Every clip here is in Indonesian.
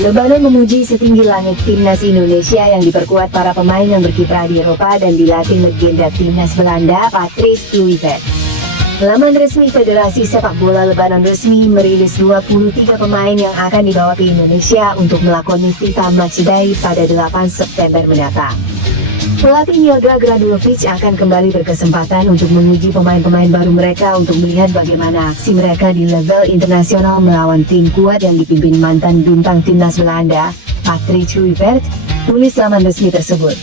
Lebanon memuji setinggi langit timnas Indonesia yang diperkuat para pemain yang berkiprah di Eropa dan dilatih legenda timnas Belanda, Patrice Kluivert. Laman resmi Federasi Sepak Bola Lebanon resmi merilis 23 pemain yang akan dibawa ke Indonesia untuk melakoni FIFA Matchday pada 8 September mendatang. Pelatih Miodrag Radulovic akan kembali berkesempatan untuk menguji pemain-pemain baru mereka untuk melihat bagaimana aksi mereka di level internasional melawan tim kuat yang dipimpin mantan bintang timnas Belanda, Patrice Kluivert, tulis laman resmi tersebut.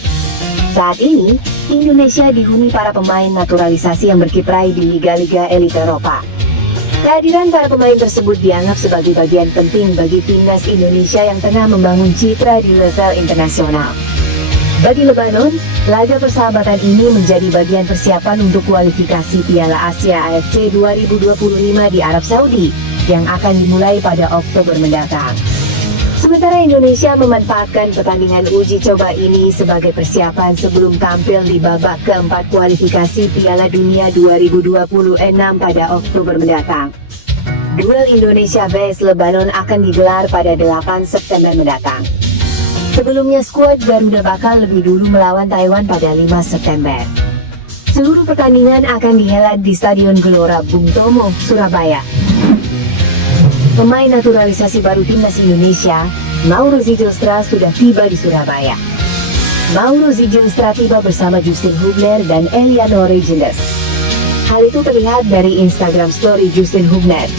Saat ini, Indonesia dihuni para pemain naturalisasi yang berkiprah di liga-liga elit Eropa. Kehadiran para pemain tersebut dianggap sebagai bagian penting bagi timnas Indonesia yang tengah membangun citra di level internasional. Bagi Lebanon, laga persahabatan ini menjadi bagian persiapan untuk kualifikasi Piala Asia AFC 2025 di Arab Saudi, yang akan dimulai pada Oktober mendatang. Sementara Indonesia memanfaatkan pertandingan uji coba ini sebagai persiapan sebelum tampil di babak keempat kualifikasi Piala Dunia 2026 pada Oktober mendatang. Duel Indonesia vs Lebanon akan digelar pada 8 September mendatang. Sebelumnya skuad Garuda bakal lebih dulu melawan Taiwan pada 5 September. Seluruh pertandingan akan dihelat di Stadion Gelora Bung Tomo, Surabaya. Pemain naturalisasi baru timnas Indonesia, Mauro Zijlstra sudah tiba di Surabaya. Mauro Zijlstra tiba bersama Justin Hubner dan Eliano Regenders. Hal itu terlihat dari Instagram story Justin Hubner.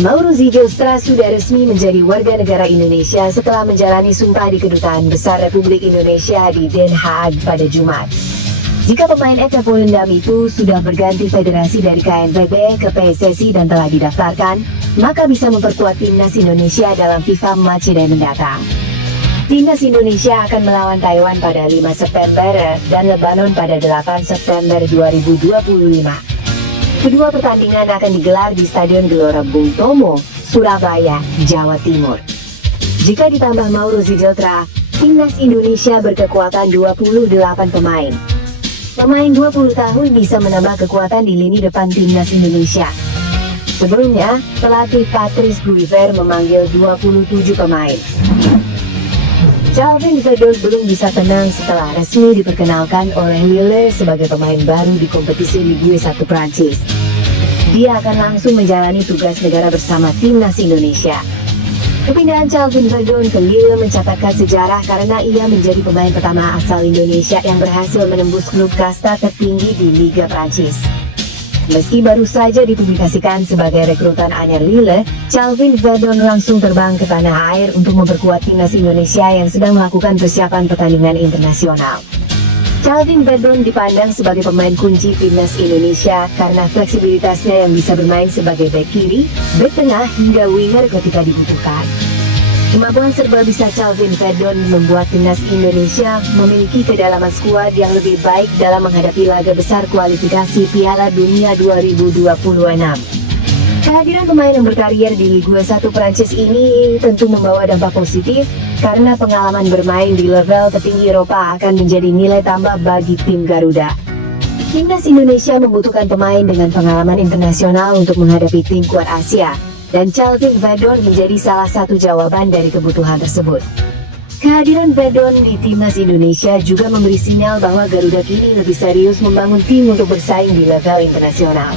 Mauro Zijlstra sudah resmi menjadi warga negara Indonesia setelah menjalani sumpah di Kedutaan Besar Republik Indonesia di Den Haag pada Jumat. Jika pemain FF Volendam itu sudah berganti federasi dari KNVB ke PSSI dan telah didaftarkan, maka bisa memperkuat timnas Indonesia dalam FIFA Matchday mendatang. Timnas Indonesia akan melawan Taiwan pada 5 September dan Lebanon pada 8 September 2025. Kedua pertandingan akan digelar di Stadion Gelora Bung Tomo, Surabaya, Jawa Timur. Jika ditambah Mauro Zijlstra, timnas Indonesia berkekuatan 28 pemain. Pemain 20 tahun bisa menambah kekuatan di lini depan timnas Indonesia. Sebelumnya, pelatih Patrice Kluivert memanggil 27 pemain. Calvin Verdon belum bisa tenang setelah resmi diperkenalkan oleh Lille sebagai pemain baru di kompetisi Ligue 1 Prancis. Dia akan langsung menjalani tugas negara bersama timnas Indonesia. Kepindahan Calvin Verdon ke Lille mencatatkan sejarah karena ia menjadi pemain pertama asal Indonesia yang berhasil menembus klub kasta tertinggi di Liga Prancis. Meski baru saja dipublikasikan sebagai rekrutan anyar Lille, Calvin Verdon langsung terbang ke tanah air untuk memperkuat timnas Indonesia yang sedang melakukan persiapan pertandingan internasional. Calvin Verdon dipandang sebagai pemain kunci timnas Indonesia karena fleksibilitasnya yang bisa bermain sebagai bek kiri, bek tengah hingga winger ketika dibutuhkan. Kemampuan serba bisa Calvin Verdon membuat timnas Indonesia memiliki kedalaman skuad yang lebih baik dalam menghadapi laga besar kualifikasi Piala Dunia 2026. Kehadiran pemain yang berkarier di Ligue 1 Prancis ini tentu membawa dampak positif karena pengalaman bermain di level tertinggi Eropa akan menjadi nilai tambah bagi tim Garuda. Timnas Indonesia membutuhkan pemain dengan pengalaman internasional untuk menghadapi tim kuat Asia. Dan Calvin Verdon menjadi salah satu jawaban dari kebutuhan tersebut. Kehadiran Verdon di timnas Indonesia juga memberi sinyal bahwa Garuda kini lebih serius membangun tim untuk bersaing di level internasional.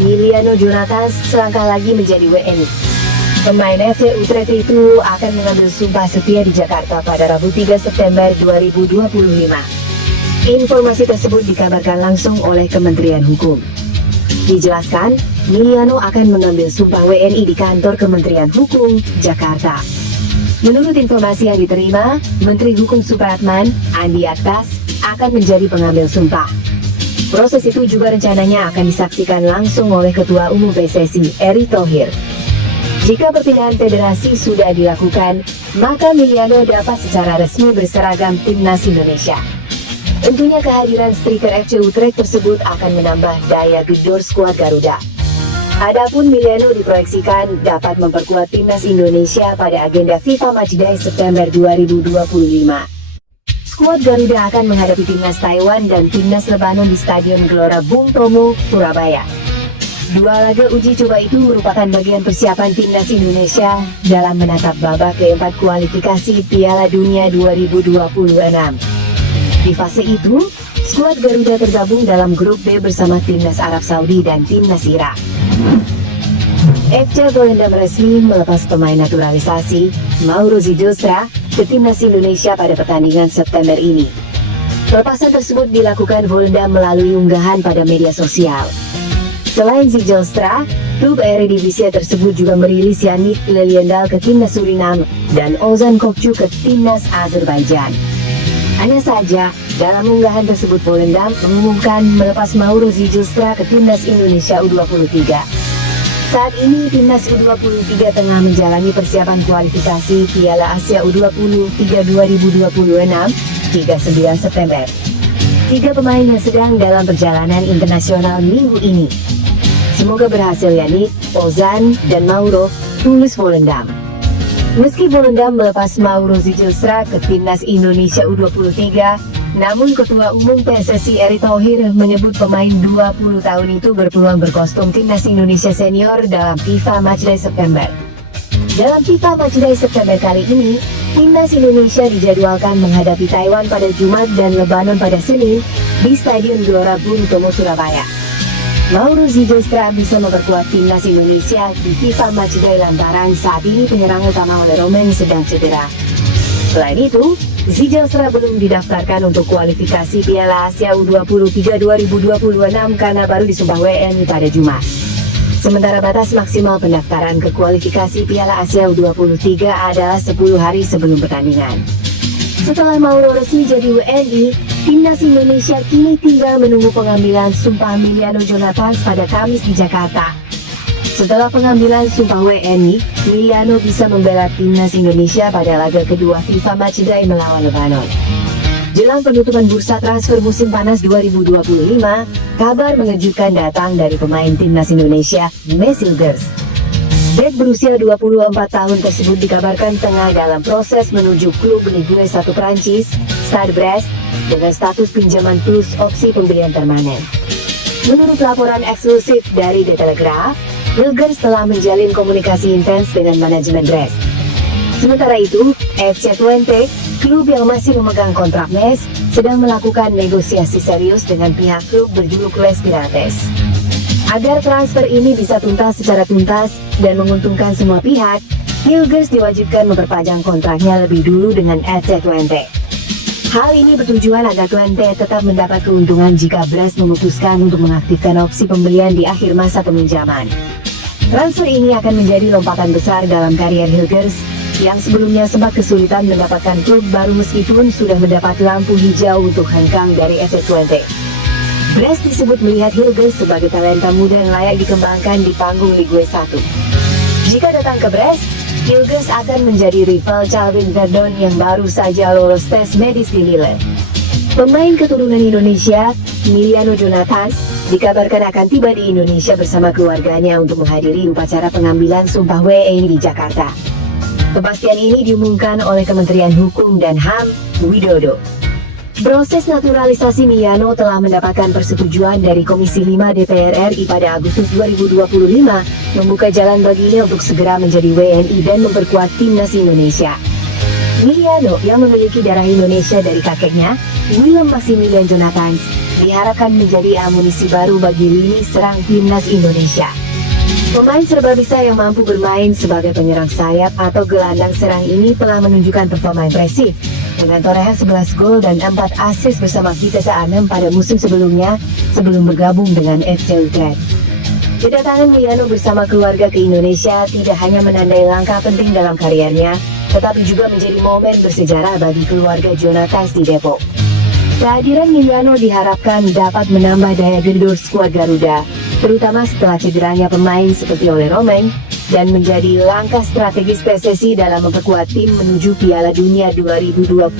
Miliano Jonatas selangkah lagi menjadi WNI. Pemain FC Utrecht itu akan mengambil sumpah setia di Jakarta pada Rabu 3 September 2025. Informasi tersebut dikabarkan langsung oleh Kementerian Hukum. Dijelaskan, Miliano akan mengambil sumpah WNI di kantor Kementerian Hukum, Jakarta. Menurut informasi yang diterima, Menteri Hukum Supratman, Andi Aktas, akan menjadi pengambil sumpah. Proses itu juga rencananya akan disaksikan langsung oleh Ketua Umum PSSI, Erick Thohir. Jika perpindahan federasi sudah dilakukan, maka Miliano dapat secara resmi berseragam timnas Indonesia. Tentunya kehadiran striker FC Utrecht tersebut akan menambah daya gedor skuad Garuda. Adapun Miliano diproyeksikan dapat memperkuat timnas Indonesia pada agenda FIFA Matchday September 2025. Skuad Garuda akan menghadapi timnas Taiwan dan timnas Lebanon di Stadion Gelora Bung Tomo, Surabaya. Dua laga uji coba itu merupakan bagian persiapan timnas Indonesia dalam menatap babak keempat kualifikasi Piala Dunia 2026. Di fase itu, skuad Garuda tergabung dalam grup B bersama timnas Arab Saudi dan timnas Irak. FC Volendam resmi melepas pemain naturalisasi Mauro Zijlstra ke timnas Indonesia pada pertandingan September ini. Pelepasan tersebut dilakukan Volendam melalui unggahan pada media sosial. Selain Zijlstra, klub Eredivisie tersebut juga merilis Yannick Leliendal ke timnas Suriname dan Ozan Kokcu ke timnas Azerbaijan. Hanya saja, dalam unggahan tersebut Volendam mengumumkan melepas Mauro Zijlstra ke timnas Indonesia U23. Saat ini timnas U23 tengah menjalani persiapan kualifikasi Piala Asia U23 2026 hingga 9 September. 3 pemain yang sedang dalam perjalanan internasional minggu ini. Semoga berhasil Yannick, Ozan, dan Mauro, tulis Volendam. Meski Volendam melepas Mauro Zijlstra ke timnas Indonesia U23, namun Ketua Umum PSSI Erick Thohir menyebut pemain 20 tahun itu berpeluang berkostum timnas Indonesia senior dalam FIFA Matchday September. Dalam FIFA Matchday September kali ini, timnas Indonesia dijadwalkan menghadapi Taiwan pada Jumat dan Lebanon pada Senin di Stadion Gelora Bung Tomo, Surabaya. Mauro Zijlstra bisa memperkuat timnas Indonesia di FIFA Matchday lantaran saat ini penyerang utama Ole Roman sedang cedera. Selain itu, Zijlstra belum didaftarkan untuk kualifikasi Piala Asia U23 2026 karena baru disumpah WNI pada Jumat. Sementara batas maksimal pendaftaran ke kualifikasi Piala Asia U23 adalah 10 hari sebelum pertandingan. Setelah Mauro resmi jadi WNI, timnas Indonesia kini tinggal menunggu pengambilan sumpah Emiliano Jonathans pada Kamis di Jakarta. Setelah pengambilan sumpah WNI, Emiliano bisa membela timnas Indonesia pada laga kedua FIFA Matchday melawan Lebanon. Jelang penutupan bursa transfer musim panas 2025, kabar mengejutkan datang dari pemain timnas Indonesia, Messi Hilgers. Bek berusia 24 tahun tersebut dikabarkan tengah dalam proses menuju klub Ligue 1 Prancis, Stade Brest, dengan status pinjaman plus opsi pembelian permanen. Menurut laporan eksklusif dari The Telegraph, Hilgers telah menjalin komunikasi intens dengan manajemen Brest. Sementara itu, FC Twente, klub yang masih memegang kontrak Mes, sedang melakukan negosiasi serius dengan pihak klub berjuluk Les Pirates. Agar transfer ini bisa tuntas secara tuntas dan menguntungkan semua pihak, Hilgers diwajibkan memperpanjang kontraknya lebih dulu dengan FC Twente. Hal ini bertujuan agar Twente tetap mendapat keuntungan jika Brest memutuskan untuk mengaktifkan opsi pembelian di akhir masa peminjaman. Transfer ini akan menjadi lompatan besar dalam karier Hilgers, yang sebelumnya sempat kesulitan mendapatkan klub baru meskipun sudah mendapat lampu hijau untuk hengkang dari FC Twente. Brest disebut melihat Hilgers sebagai talenta muda yang layak dikembangkan di panggung Ligue 1. Jika datang ke Brest, Hilgers akan menjadi rival Calvin Verdon yang baru saja lolos tes medis di Lille. Pemain keturunan Indonesia, Emiliano Jonathans, dikabarkan akan tiba di Indonesia bersama keluarganya untuk menghadiri upacara pengambilan sumpah WNI di Jakarta. Kepastian ini diumumkan oleh Kementerian Hukum dan HAM, Widodo. Proses naturalisasi Emiliano telah mendapatkan persetujuan dari Komisi 5 DPR RI pada Agustus 2025, membuka jalan baginya untuk segera menjadi WNI dan memperkuat timnas Indonesia. Emiliano yang memiliki darah Indonesia dari kakeknya, Willem Maximilian Jonathans, diharapkan menjadi amunisi baru bagi lini serang timnas Indonesia. Pemain serba bisa yang mampu bermain sebagai penyerang sayap atau gelandang serang ini telah menunjukkan performa impresif, dengan torehan 11 gol dan 4 assist bersama Vitesse Arnhem pada musim sebelumnya sebelum bergabung dengan FC Utrecht. Kedatangan Emiliano bersama keluarga ke Indonesia tidak hanya menandai langkah penting dalam kariernya, tetapi juga menjadi momen bersejarah bagi keluarga Jonathans di Depok. Kehadiran Emiliano diharapkan dapat menambah daya gendor skuad Garuda, terutama setelah cederanya pemain seperti Ole Roman, dan menjadi langkah strategis PSSI dalam memperkuat tim menuju Piala Dunia 2026.